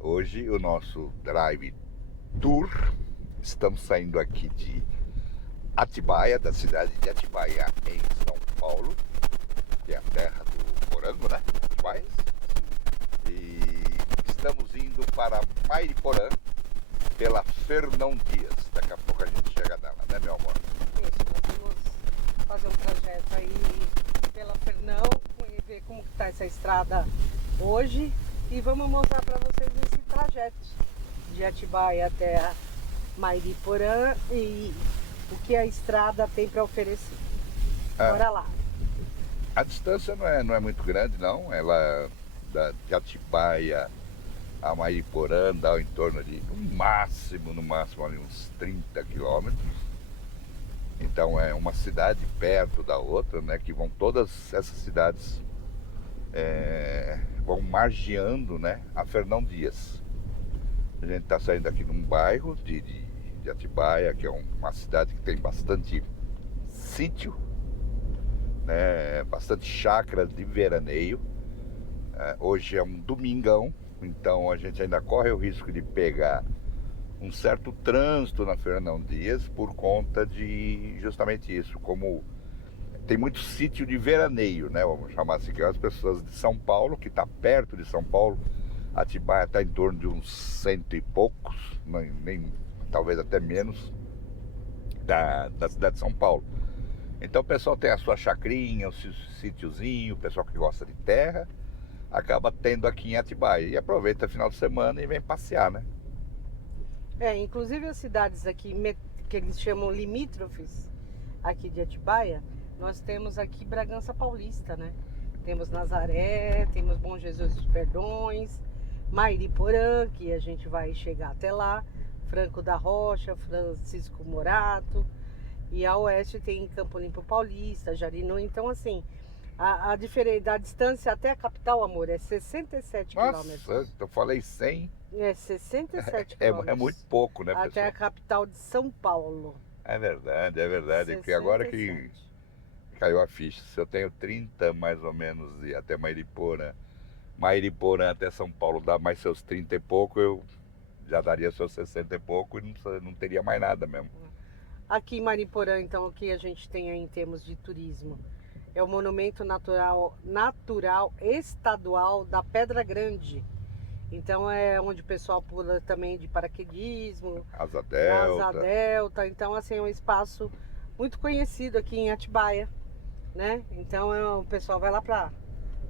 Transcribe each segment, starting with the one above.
Hoje o nosso Drive Tour, estamos saindo aqui de Atibaia, da cidade de Atibaia, em São Paulo, que é a terra do morango, né? Atibaia. E estamos indo para Mariporã pela Fernão Dias. Daqui a pouco a gente chega nela, né, meu amor? Isso, nós vamos fazer um trajeto aí pela Fernão e ver como que tá essa estrada hoje e vamos mostrar para vocês esse trajeto de Atibaia até Mariporã e o que a estrada tem para oferecer. Bora lá. A distância não é muito grande, não. Ela de Atibaia a Mariporã dá em torno de, no máximo, ali uns 30 quilômetros. Então é uma cidade perto da outra, né? Que vão todas essas cidades vão margeando, né? A Fernão Dias. A gente está saindo aqui num bairro de Atibaia, que é uma cidade que tem bastante sítio, né? Bastante chácara de veraneio. Hoje é um domingão, então a gente ainda corre o risco de pegar um certo trânsito na Fernão Dias por conta de justamente isso. Como tem muito sítio de veraneio, né? Vamos chamar assim, que as pessoas de São Paulo, que está perto de São Paulo, Atibaia está em torno de uns 100 e poucos, nem talvez até menos, da cidade de São Paulo. Então o pessoal tem a sua chacrinha, o seu sítiozinho, o pessoal que gosta de terra, acaba tendo aqui em Atibaia e aproveita o final de semana e vem passear, né? Inclusive as cidades aqui que eles chamam limítrofes aqui de Atibaia, nós temos aqui Bragança Paulista, né? Temos Nazaré, temos Bom Jesus dos Perdões, Mariporã, que a gente vai chegar até lá, Franco da Rocha, Francisco Morato, e a oeste tem Campo Limpo Paulista, Jarinu. Então, assim, a diferença da distância até a capital, amor, é 67 quilômetros. Nossa, eu falei 100. É 67 É quilômetros. muito pouco, né, Até pessoal? a capital de São Paulo. É verdade. Porque agora que 67. caiu a ficha, se eu tenho 30 mais ou menos e até Mariporã até São Paulo dá mais seus 30 e pouco, eu já daria seus 60 e pouco e não teria mais nada mesmo. Aqui em Mariporã, então, o que a gente tem aí em termos de turismo? É o Monumento Natural Estadual da Pedra Grande. Então é onde o pessoal pula também de paraquedismo, Asa Asa Delta. Delta. Então, assim, é um espaço muito conhecido aqui em Atibaia, né? Então o pessoal vai lá para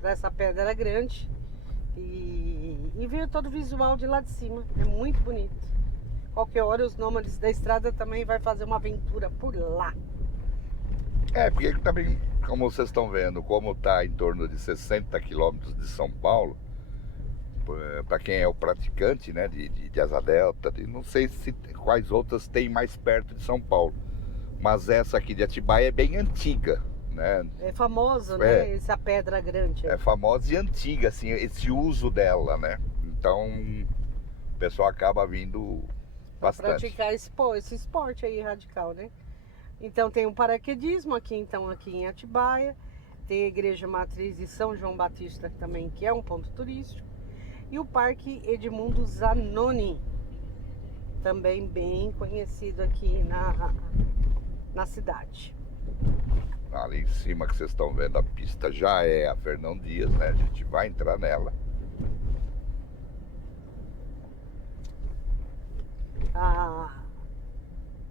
essa Pedra Grande e vê todo o visual de lá de cima. É muito bonito. Qualquer hora os nômades da estrada também vai fazer uma aventura por lá. Porque também, como vocês estão vendo, como está em torno de 60 quilômetros de São Paulo, para quem é o praticante, né, de Asa Delta, não sei quais outras tem mais perto de São Paulo, mas essa aqui de Atibaia é bem antiga, né? É famoso, né? Essa Pedra Grande. É famosa e antiga, assim, esse uso dela, né? Então o pessoal acaba vindo Pra bastante. praticar esse esporte aí radical, né? Então tem o paraquedismo aqui, então, aqui em Atibaia. Tem a Igreja Matriz de São João Batista também, que é um ponto turístico. E o Parque Edmundo Zanoni, também bem conhecido aqui na cidade. Ali em cima que vocês estão vendo a pista já é a Fernão Dias, né? A gente vai entrar nela. A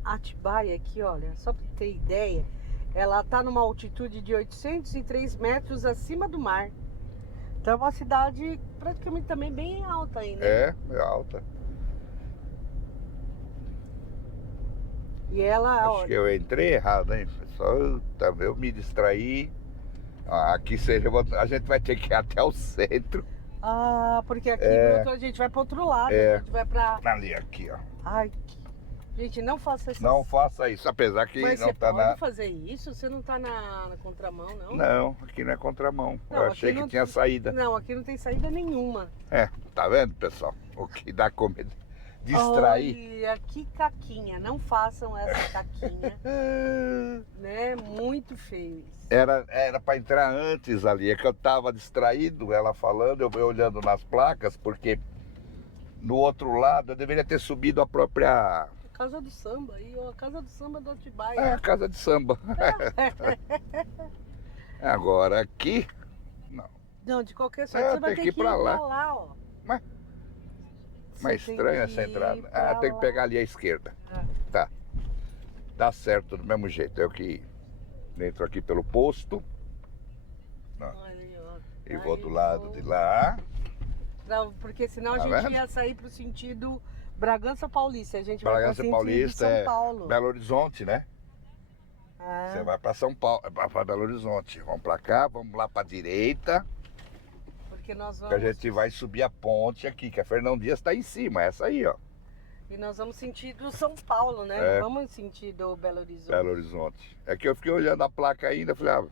Atibaia aqui, olha, só para ter ideia, ela está numa altitude de 803 metros acima do mar. Então é uma cidade praticamente também bem alta aí, né? É alta. E ela, Acho olha, que eu entrei errado, hein, pessoal? Eu me distraí. Aqui a gente vai ter que ir até o centro. porque aqui a gente vai para outro lado, a gente vai para... Ali, aqui, ó. Ai, gente, não faça isso. Não faça isso, apesar que Mas não você tá pode fazer isso? Você não tá na contramão, não? Não, aqui não é contramão. Não, Eu achei aqui que tinha saída. Não, aqui não tem saída nenhuma. Tá vendo, pessoal? O que dá comida. Distrair. Olha, que caquinha. Não façam essa caquinha. Né? Muito feio isso. Era pra entrar antes ali, é que eu tava distraído, ela falando, eu olhando nas placas, porque no outro lado, eu deveria ter subido a própria... Casa do Samba aí, ó, a Casa do Samba do Atibaia. É, a casa de samba. Agora aqui... Não. Não, de qualquer sorte, você vai ter que ir pra lá, ó. Mas Você estranha tem essa que entrada. ir pra Tem que lá. pegar ali à esquerda. Tá. Dá certo do mesmo jeito. Eu que entro aqui pelo posto. Ali, ó. E Aí vou do lado de lá. Porque senão a Tá gente vendo? ia sair pro sentido Bragança Paulista. A gente vai Bragança pro sentido Paulista São é Paulo. Belo Horizonte, né? É. Você vai pra São Paulo, pra Belo Horizonte. Vamos pra cá, vamos lá pra direita. Porque nós Que vamos... a gente vai subir a ponte aqui, que a Fernão Dias tá em cima, essa aí, ó. E nós vamos sentido São Paulo, né? É. Não vamos em sentido Belo Horizonte. Belo Horizonte. É que eu fiquei olhando a placa ainda, falei,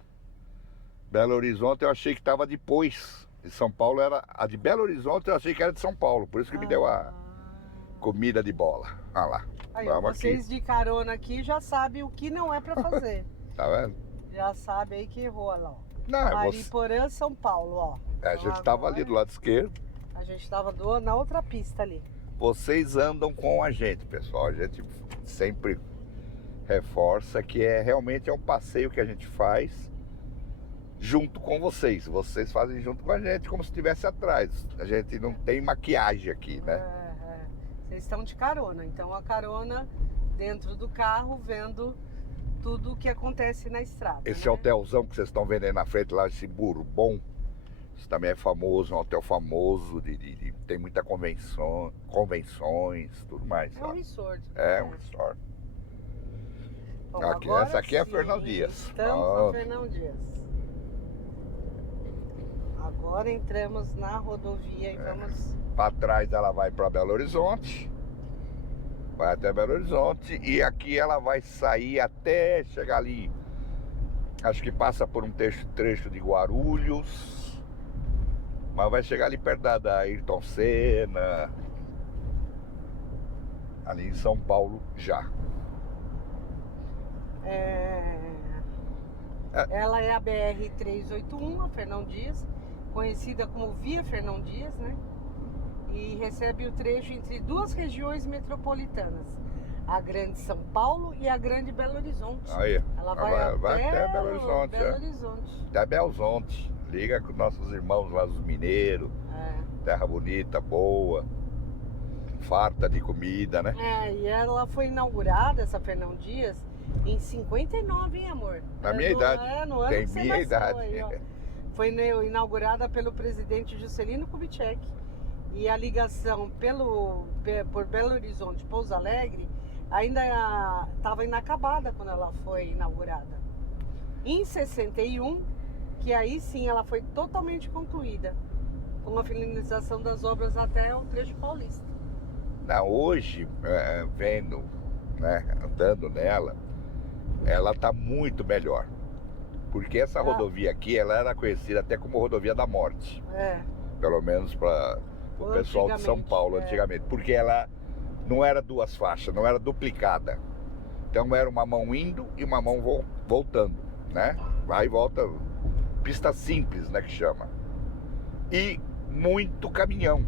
Belo Horizonte eu achei que tava depois. De São Paulo era... A de Belo Horizonte eu achei que era de São Paulo, por isso que me deu a comida de bola. Olha lá. Aí, Vamos vocês aqui. de carona aqui já sabem o que não é pra fazer. Tá vendo? Já sabe aí que errou, olha lá, ó. Não, é você... Mariporã, São Paulo, ó. A gente tava ali do lado esquerdo. A gente tava na outra pista ali. Vocês andam com a gente, pessoal. A gente sempre reforça que realmente é um passeio que a gente faz junto com vocês. Vocês fazem junto com a gente como se estivesse atrás. A gente não tem maquiagem aqui, né? Vocês estão de carona, então a carona dentro do carro vendo tudo o que acontece na estrada. Esse né? hotelzão que vocês estão vendo aí na frente, lá, esse Bourbon, isso também é famoso, um hotel famoso, tem muita convenções, tudo mais. É um resort. É um resort. Bom, Aqui, agora essa aqui é a sim, Fernão Dias. Estamos na Fernão Dias. Agora entramos na rodovia e vamos... Para trás ela vai para Belo Horizonte. Vai até Belo Horizonte. E aqui ela vai sair até chegar ali. Acho que passa por um trecho de Guarulhos. Mas vai chegar ali perto da Ayrton Senna. Ali em São Paulo já. Ela é a BR-381, a Fernão Dias, conhecida como Via Fernão Dias, né? E recebe o trecho entre duas regiões metropolitanas, a Grande São Paulo e a Grande Belo Horizonte. Aí, Ela vai até Belo Horizonte. Belo Horizonte. Até Belo Horizonte. Liga com nossos irmãos lá, os mineiros. Terra bonita, boa. Farta de comida, né? E ela foi inaugurada, essa Fernão Dias, em 59, hein, amor? Na minha idade. No ano Tem que você minha nasceu idade. aí, ó. Foi inaugurada pelo presidente Juscelino Kubitschek. E a ligação por Belo Horizonte, Pouso Alegre, ainda estava inacabada quando ela foi inaugurada. Em 61, que aí sim ela foi totalmente concluída, com a finalização das obras até o trecho paulista. Hoje, vendo, né, andando nela, ela está muito melhor. Porque essa rodovia aqui, ela era conhecida até como rodovia da morte. Pelo menos para o pessoal de São Paulo antigamente. Porque ela não era duas faixas, não era duplicada. Então era uma mão indo e uma mão voltando, né? Vai e volta, pista simples, né, que chama. E muito caminhão.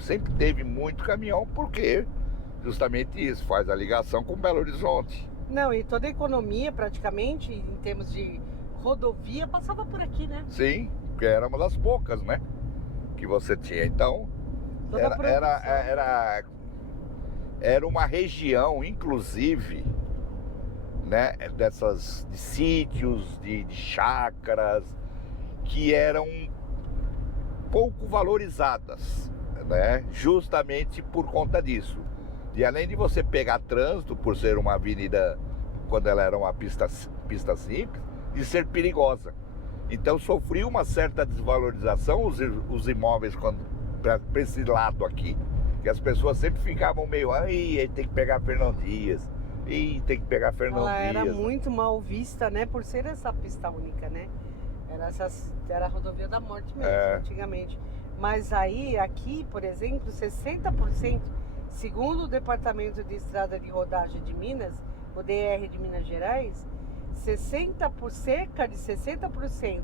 Sempre teve muito caminhão, porque justamente isso, faz a ligação com Belo Horizonte. Não, e toda a economia praticamente, em termos de rodovia, passava por aqui, né? Sim, porque era uma das poucas, né, que você tinha. Então, era uma região, inclusive, né, dessas de sítios, de chácaras, que eram pouco valorizadas, né, justamente por conta disso. E além de você pegar trânsito, por ser uma avenida, quando ela era uma pista simples, de ser perigosa. Então sofria uma certa desvalorização os imóveis para esse lado aqui. Que as pessoas sempre ficavam meio, tem que pegar Fernão Dias, tem que pegar Fernão Dias. Ela era muito mal vista, né, por ser essa pista única, né? Era a rodovia da morte mesmo, antigamente. Mas aí, aqui, por exemplo, 60%, segundo o Departamento de Estrada de Rodagem de Minas, o DR de Minas Gerais, cerca de 60%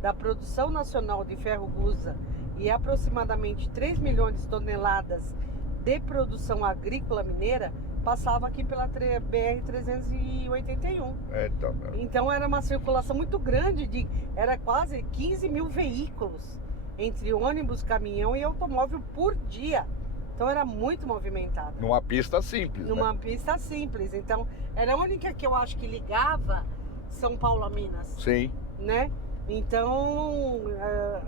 da produção nacional de ferro-gusa e aproximadamente 3 milhões de toneladas de produção agrícola mineira passava aqui pela BR-381. Então, Então era uma circulação muito grande, era quase 15 mil veículos, entre ônibus, caminhão e automóvel por dia. Então era muito movimentado. numa pista simples, Numa né? pista simples. Então era a única que eu acho que ligava São Paulo a Minas, Sim. né? Então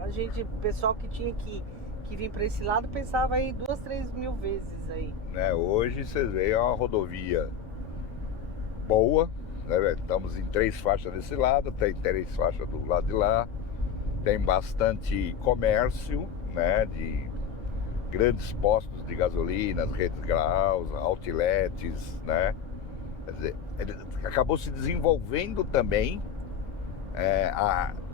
a gente, o pessoal que tinha que vir para esse lado pensava aí 2, 3 mil vezes aí. Né? Hoje vocês veem uma rodovia boa, né? Estamos em 3 faixas desse lado, tem 3 faixas do lado de lá, tem bastante comércio, né? De grandes postos de gasolina, redes graus, outlets, né? Quer dizer, ele acabou se desenvolvendo também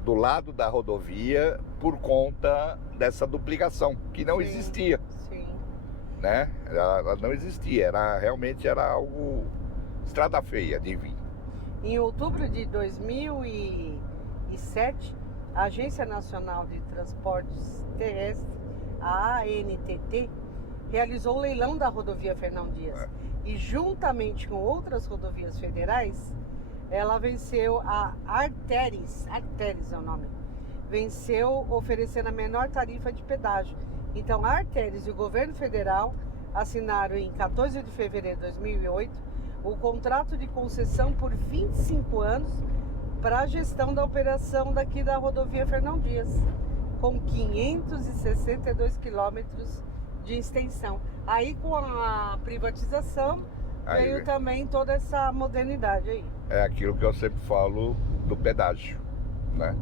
do lado da rodovia por conta dessa duplicação, que não Sim, existia, sim. né? Ela não existia, realmente era algo estrada feia de vir. Em outubro de 2007, a Agência Nacional de Transportes Terrestres, a ANTT, realizou o leilão da rodovia Fernão Dias. E juntamente com outras rodovias federais, ela venceu a Arteris é o nome, venceu oferecendo a menor tarifa de pedágio. Então a Arteris e o governo federal assinaram em 14 de fevereiro de 2008 o contrato de concessão por 25 anos para a gestão da operação daqui da rodovia Fernão Dias, com 562 quilômetros de extensão. Aí com a privatização veio também toda essa modernidade aí. É aquilo que eu sempre falo do pedágio, né?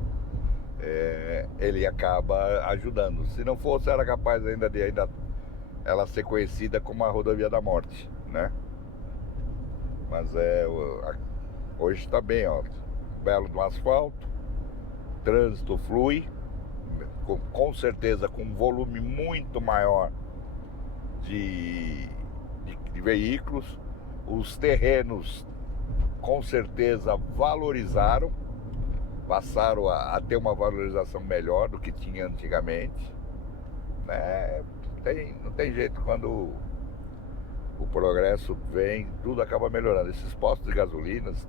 Ele acaba ajudando. Se não fosse, era capaz ainda de ela ser conhecida como a rodovia da morte, né? Mas hoje está bem, ó, belo no asfalto, trânsito flui, com certeza com um volume muito maior de veículos. Os terrenos com certeza valorizaram, passaram a ter uma valorização melhor do que tinha antigamente, né? Não tem jeito, quando o progresso vem, tudo acaba melhorando. Esses postos de gasolinas,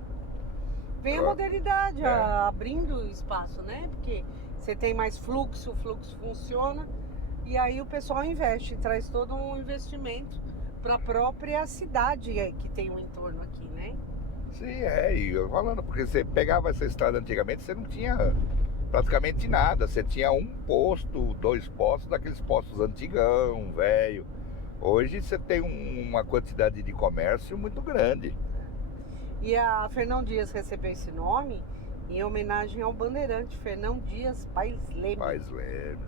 vem a modernidade, abrindo espaço, né? Porque você tem mais fluxo, o fluxo funciona, e aí o pessoal investe, traz todo um investimento para a própria cidade que tem um entorno aqui, né? Sim, e eu falando, porque você pegava essa estrada antigamente, você não tinha praticamente nada, você tinha um posto, 2 postos, daqueles postos antigão, velho. Hoje você tem uma quantidade de comércio muito grande. E a Fernão Dias recebeu esse nome em homenagem ao bandeirante Fernão Dias Paes Leme,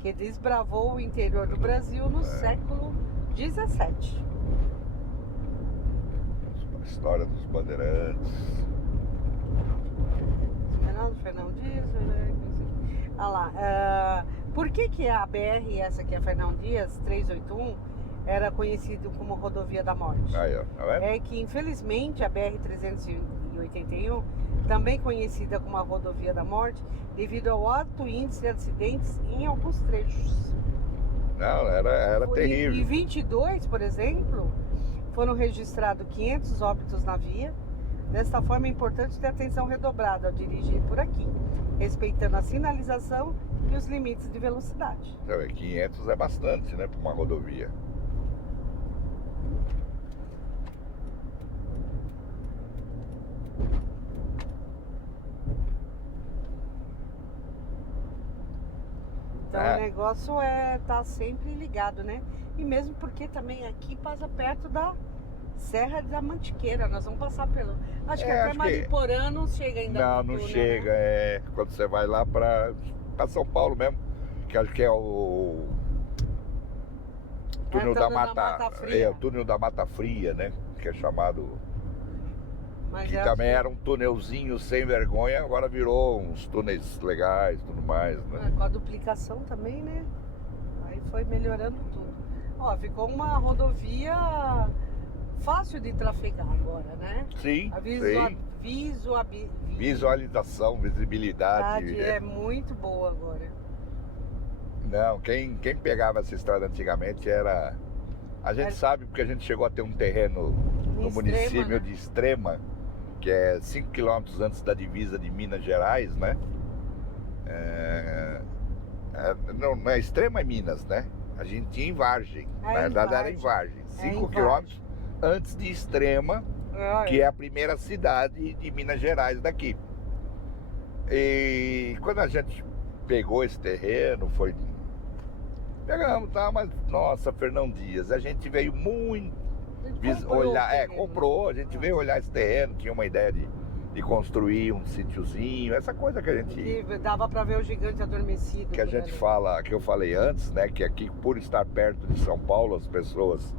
que desbravou o interior do Brasil no século XVII. A história dos bandeirantes. Fernão Dias, olha lá. Por que a BR, essa aqui, a Fernão Dias 381, era conhecido como rodovia da morte? Aí, ó, tá vendo? É que infelizmente a BR-381, também conhecida como a rodovia da morte, devido ao alto índice de acidentes em alguns trechos. Não, era terrível. Em 22, por exemplo, foram registrados 500 óbitos na via. Desta forma, é importante ter atenção redobrada ao dirigir por aqui, respeitando a sinalização e os limites de velocidade. 500 é bastante, né, para uma rodovia. Então o negócio tá sempre ligado, né? E mesmo porque também aqui passa perto da Serra da Mantiqueira, nós vamos passar pelo... Acho que até Mariporã não chega ainda. Não chega, né? Quando você vai lá para São Paulo mesmo, que acho que é o túnel da Mata Fria. O túnel da Mata Fria, né? Que é chamado... Que também era um túnelzinho sem vergonha, agora virou uns túneis legais, tudo mais, né? Com a duplicação também, né? Aí foi melhorando tudo. Ó, ficou uma rodovia fácil de trafegar agora, né? Sim, Visualização, visibilidade. É muito boa agora. Não, quem pegava essa estrada antigamente era... A gente sabe porque a gente chegou a ter um terreno no Extrema, município né? de Extrema, que é 5 quilômetros antes da divisa de Minas Gerais, né? Não é Extrema, é Minas, né? A gente tinha em Vargem. Na verdade era em Vargem. 5 quilômetros antes de Extrema, que é a primeira cidade de Minas Gerais daqui. E quando a gente pegou esse terreno, pegamos, tá? Mas, nossa, Fernão Dias, a gente veio muito olhar, comprou, a gente veio olhar esse terreno, tinha uma ideia de construir um sítiozinho, essa coisa que a gente... Que dava pra ver o gigante adormecido. Que a gente fala, que eu falei antes, né? Que aqui, por estar perto de São Paulo, as pessoas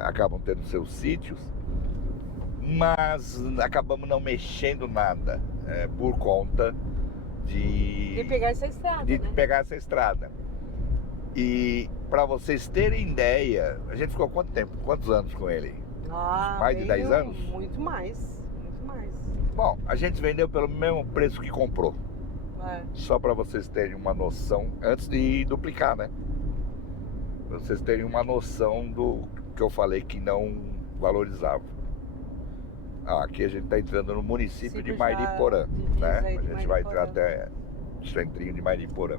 acabam tendo seus sítios, mas acabamos não mexendo nada, por conta de pegar essa estrada, de né? pegar essa estrada. E para vocês terem ideia, a gente ficou quanto tempo? Quantos anos com ele? Mais de 10 anos? Muito mais, muito mais. Bom, a gente vendeu pelo mesmo preço que comprou. Só para vocês terem uma noção, antes de duplicar, né? Pra vocês terem uma noção do que eu falei que não valorizava. Aqui a gente está entrando no município de Mariporã, né? A gente vai entrar até o centrinho de Mariporã.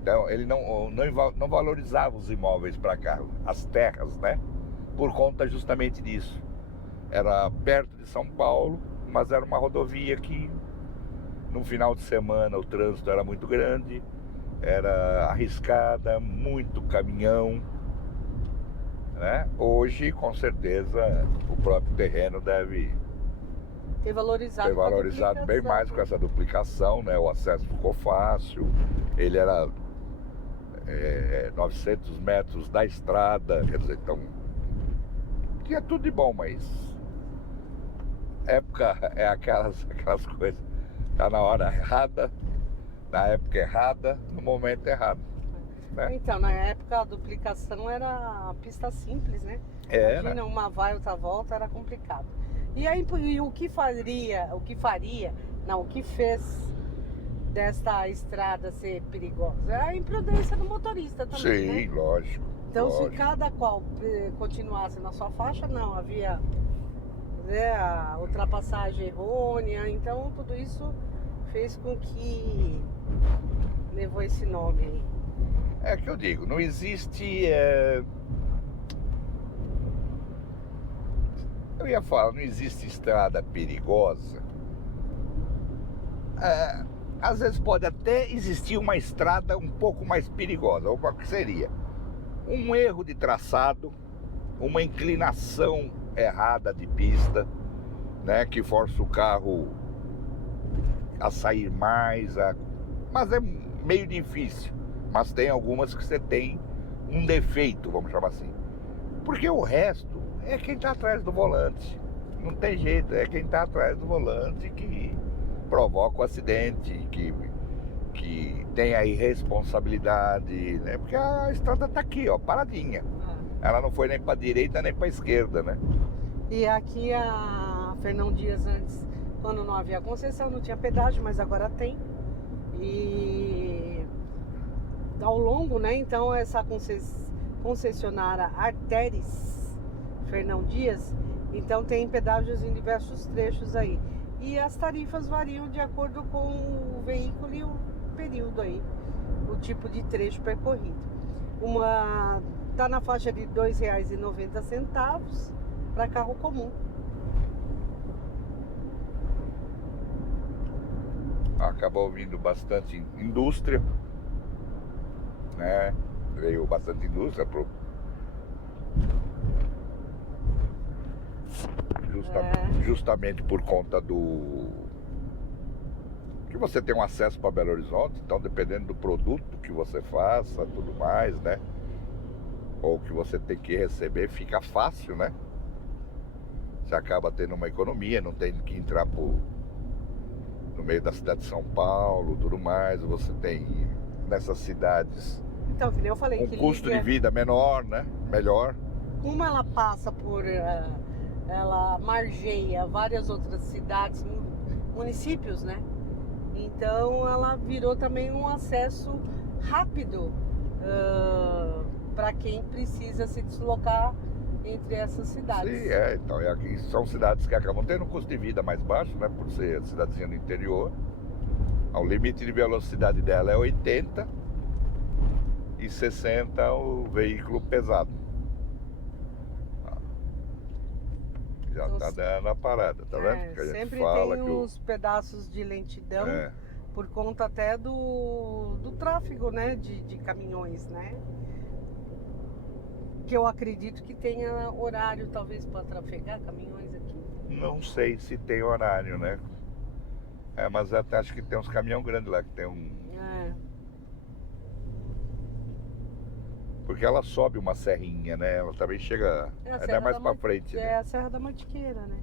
Então, ele não valorizava os imóveis para cá, as terras, né? Por conta justamente disso. Era perto de São Paulo, mas era uma rodovia que, no final de semana, o trânsito era muito grande, era arriscada, muito caminhão, né? Hoje, com certeza, o próprio terreno deve ter valorizado bem mais com essa duplicação, né? O acesso ficou fácil, ele era 900 metros da estrada, quer dizer, então tinha tudo de bom, mas época é aquelas coisas, tá na hora errada, na época errada, no momento errado, né? Então, na época a duplicação era pista simples, né? Imagina, uma vai, outra volta, era complicado. E aí, o que fez desta estrada ser perigosa? É a imprudência do motorista também, né? Sim, lógico. Então, se cada qual continuasse na sua faixa, não havia, né, a ultrapassagem errônea. Então, tudo isso fez com que levou esse nome aí. É que eu digo, não existe... Eu ia falar, não existe estrada perigosa. Às vezes pode até existir uma estrada um pouco mais perigosa. O que seria? Um erro de traçado, uma inclinação errada de pista, né, que força o carro a sair mais. Mas é meio difícil. Mas tem algumas que você tem um defeito, vamos chamar assim. Porque o resto é quem está atrás do volante. Não tem jeito, é quem está atrás do volante que provoca o acidente, que tem a irresponsabilidade, né? Porque a estrada está aqui, ó, paradinha. Ela não foi nem para direita nem para esquerda, né? E aqui a Fernão Dias antes, quando não havia concessão, não tinha pedágio, mas agora tem. E ao longo, né? Então essa concessionária Arteres Fernão Dias, então tem pedágios em diversos trechos aí. E as tarifas variam de acordo com o veículo e o período aí, o tipo de trecho percorrido. Uma tá na faixa de R$ 2,90 para carro comum. Acabou vindo bastante indústria, né? Veio bastante indústria justamente por conta que você tem um acesso para Belo Horizonte, então dependendo do produto que você faça, tudo mais, né? Ou que você tem que receber, fica fácil, né? Você acaba tendo uma economia, não tem que entrar no meio da cidade de São Paulo, tudo mais. Você tem nessas cidades, então, que nem eu falei, um custo de vida menor, né? Melhor. Como ela passa por... ela margeia várias outras cidades, municípios, né? Então ela virou também um acesso rápido para quem precisa se deslocar entre essas cidades. Sim, então, aqui são cidades que acabam tendo um custo de vida mais baixo, né, por ser cidadezinha do interior. O limite de velocidade dela é 80 e 60 o veículo pesado. Já Então, tá dando a parada, tá vendo? Porque a gente sempre fala tem que uns pedaços de lentidão por conta até do tráfego, né, de caminhões, né? Que eu acredito que tenha horário talvez para trafegar caminhões aqui. Não sei se tem horário, né? Mas até acho que tem uns caminhão grandes lá que tem um. Porque ela sobe uma serrinha, né? Ela também chega. Ela é mais pra frente, né? É a Serra da Mantiqueira, né?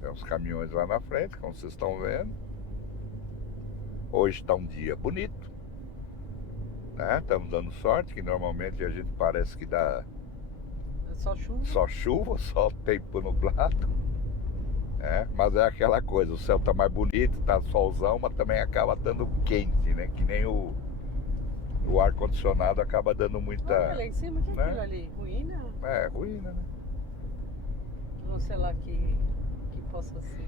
Tem uns caminhões lá na frente, como vocês estão vendo. Hoje tá um dia bonito, né? Estamos dando sorte, que normalmente a gente parece que dá só chuva. Só chuva, só tempo nublado. Mas é aquela coisa, o céu tá mais bonito, tá solzão, mas também acaba dando quente, né? Que nem o ar-condicionado acaba dando muita... Olha lá em cima, o que é aquilo ali? Ruína? Ruína, né? Não sei lá que possa ser.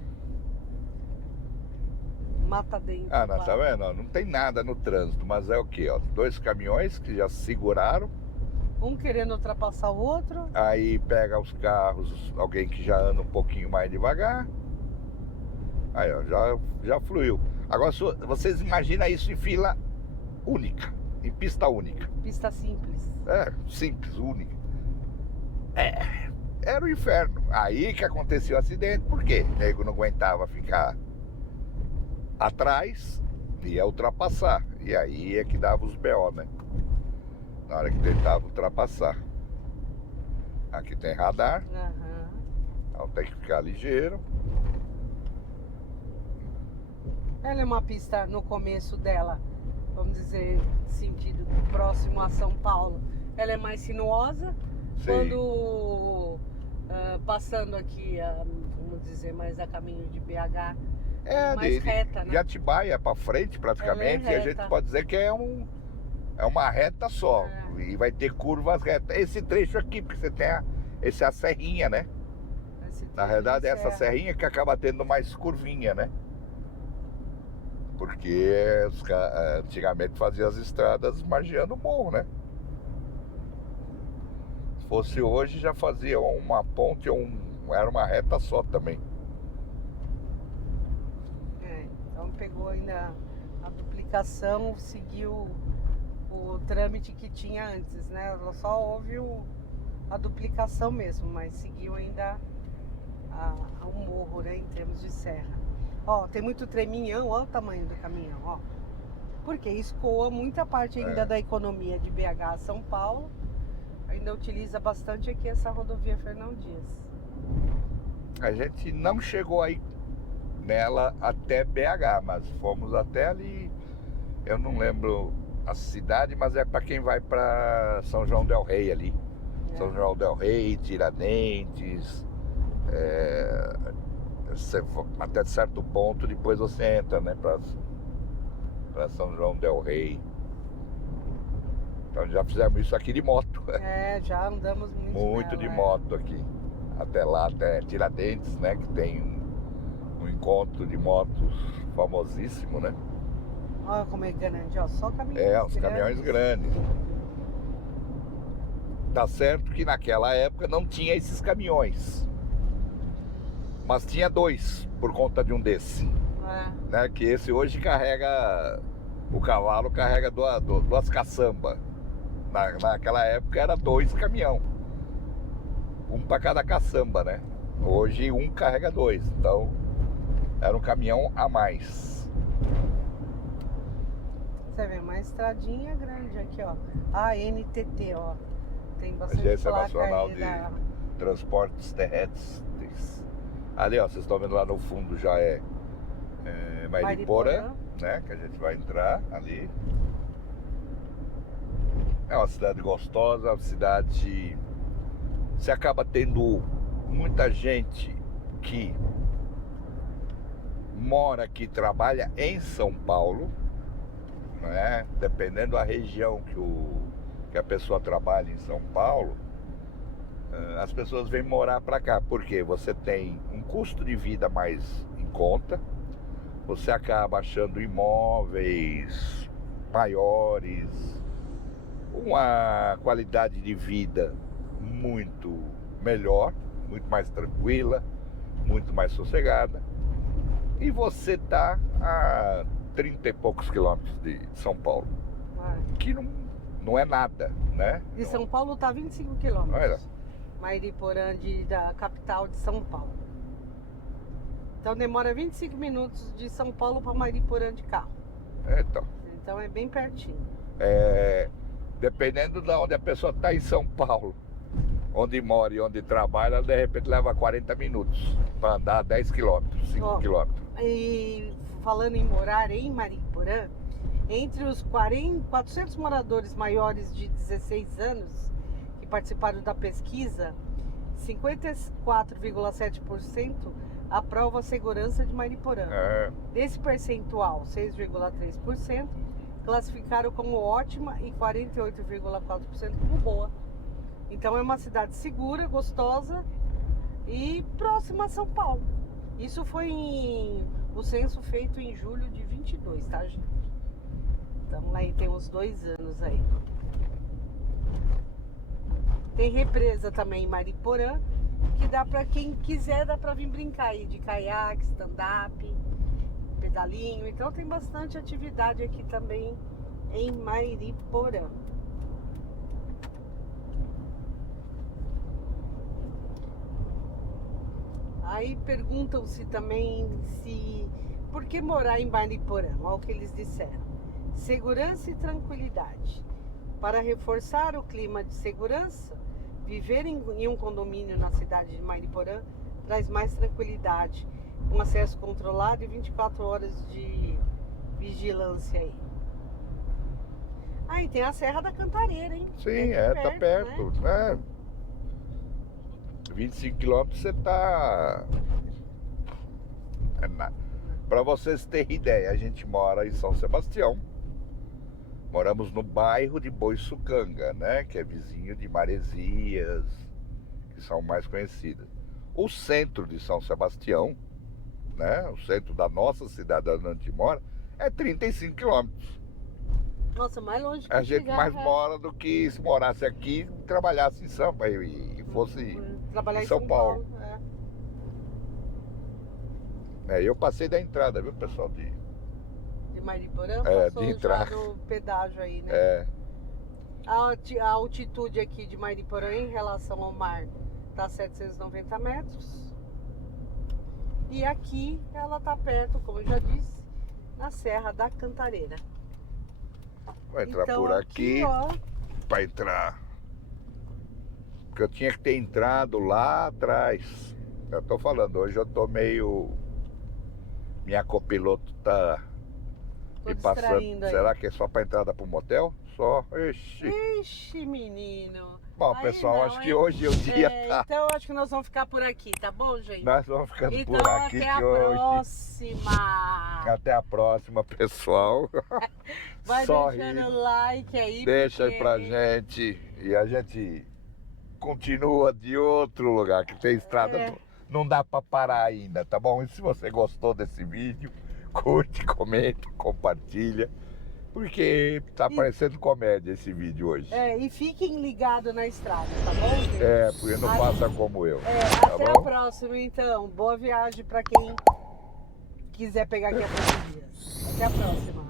Mata dentro. Não, tá vendo? Não tem nada no trânsito, mas é o quê? Ó, 2 caminhões que já seguraram. Um querendo ultrapassar o outro. Aí pega os carros, alguém que já anda um pouquinho mais devagar. Aí, ó, já fluiu. Agora, vocês imaginam isso em fila única, em pista única. Pista simples. Simples, única. Era o inferno. Aí que aconteceu o acidente, por quê? O nego não aguentava ficar atrás, ia ultrapassar. E aí é que dava os BO, né? Na hora que tentava ultrapassar. Aqui tem radar. Então tem que ficar ligeiro. Ela é uma pista no começo dela, vamos dizer, sentido próximo a São Paulo. Ela é mais sinuosa. Sim. Quando passando aqui, vamos dizer, mais a caminho de BH, mais reta, né? De Atibaia para frente, praticamente, a gente pode dizer que é uma reta só. E vai ter curvas retas. Esse trecho aqui, porque você tem a serrinha, né? Na verdade, essa serrinha que acaba tendo mais curvinha, né? Porque antigamente fazia as estradas margeando o morro, né? Se fosse hoje, já fazia uma ponte, era uma reta só também. Então pegou ainda a duplicação, seguiu o trâmite que tinha antes, né? Só houve a duplicação mesmo, mas seguiu ainda o morro, né? Em termos de serra. Ó, tem muito treminhão, ó o tamanho do caminhão, ó. Porque escoa muita parte ainda da economia de BH a São Paulo. Ainda utiliza bastante aqui essa rodovia Fernão Dias. A gente não chegou aí nela até BH, mas fomos até ali. Eu não lembro a cidade, mas é para quem vai para São João del Rei ali. São João del Rei, Tiradentes. Até certo ponto, depois você entra, né, para São João del Rei. Então já fizemos isso aqui de moto. Já andamos muito de moto aqui. Até lá, até Tiradentes, né, que tem um encontro de motos famosíssimo, né? Olha como é grande, ó, só caminhões os caminhões grandes. Tá certo que naquela época não tinha esses caminhões. Mas tinha 2 por conta de um desse. Né? Que esse hoje carrega... O cavalo carrega 2 caçamba. Naquela época era 2 caminhão. Um para cada caçamba, né? Hoje um carrega 2. Então era um caminhão a mais. Você vê, uma estradinha grande aqui, ó. A NTT, ó. Tem bastante Agência placa Nacional aí de Transportes Terrestres. Ali, ó, vocês estão vendo lá no fundo já é Mariporã, né? Que a gente vai entrar ali. É uma cidade gostosa, uma cidade... Você acaba tendo muita gente que mora aqui, trabalha em São Paulo, né? Dependendo da região que a pessoa trabalha em São Paulo, as pessoas vêm morar para cá, porque você tem um custo de vida mais em conta, você acaba achando imóveis maiores, uma qualidade de vida muito melhor, muito mais tranquila, muito mais sossegada, e você tá a 30 e poucos quilômetros de São Paulo, que não é nada, né? De São Paulo tá 25 quilômetros. Olha. Mariporã, da capital de São Paulo. Então demora 25 minutos de São Paulo para Mariporã de carro. Então é bem pertinho. Dependendo de onde a pessoa está em São Paulo, onde mora e onde trabalha, de repente leva 40 minutos para andar 10 quilômetros, 5 quilômetros. E falando em morar em Mariporã, entre os 400 moradores maiores de 16 anos que participaram da pesquisa, 54,7% aprova a segurança de Mariporã. Desse percentual, 6,3% classificaram como ótima e 48,4% como boa. Então é uma cidade segura, gostosa e próxima a São Paulo. Isso foi o censo feito em julho de 22, tá, gente? Então aí tem uns 2 anos aí. Tem represa também em Mariporã, que dá para quem quiser, dá para vir brincar aí de caiaque, stand-up, pedalinho. Então tem bastante atividade aqui também em Mariporã. Aí perguntam-se também por que morar em Mariporã? Olha o que eles disseram. Segurança e tranquilidade. Para reforçar o clima de segurança, viver em um condomínio na cidade de Mariporã traz mais tranquilidade, com acesso controlado e 24 horas de vigilância aí. Aí tem a Serra da Cantareira, hein? Sim, tá perto, né? 25 quilômetros você tá... Para vocês terem ideia, a gente mora em São Sebastião. Moramos no bairro de Boiçucanga, né? Que é vizinho de Maresias, que são mais conhecidas. O centro de São Sebastião, né? O centro da nossa cidade onde a gente mora, é 35 quilômetros. Nossa, mais longe que a gente mais mora do que se morasse aqui e trabalhasse em São Paulo e fosse trabalhar em São Paulo. Eu passei da entrada, viu, pessoal? De Mariporã, passou de entrar já no pedágio aí, né? A altitude aqui de Mariporã em relação ao mar tá 790 metros. E aqui ela tá perto, como eu já disse, na Serra da Cantareira. Vou entrar então, por aqui ó, para entrar. Porque eu tinha que ter entrado lá atrás. Eu tô falando, hoje eu tô meio... Minha copiloto tá me passando. Aí. Será que é só para entrada pro motel? Só. Ixi, menino. Bom, aí pessoal, não, acho que hoje o dia tá... Então acho que nós vamos ficar por aqui, tá bom, gente? Nós vamos ficando então, por aqui até a próxima. Até a próxima, pessoal. Vai deixando o like aí. Deixa aí pra gente. E a gente continua de outro lugar, que tem estrada, não dá pra parar ainda, tá bom? E se você gostou desse vídeo, curte, comenta, compartilha. Porque tá parecendo comédia esse vídeo hoje. E fiquem ligados na estrada, tá bom, gente? Porque não faça como eu. Tá até a próxima, então. Boa viagem pra quem quiser pegar aqui a 3 dias. Até a próxima.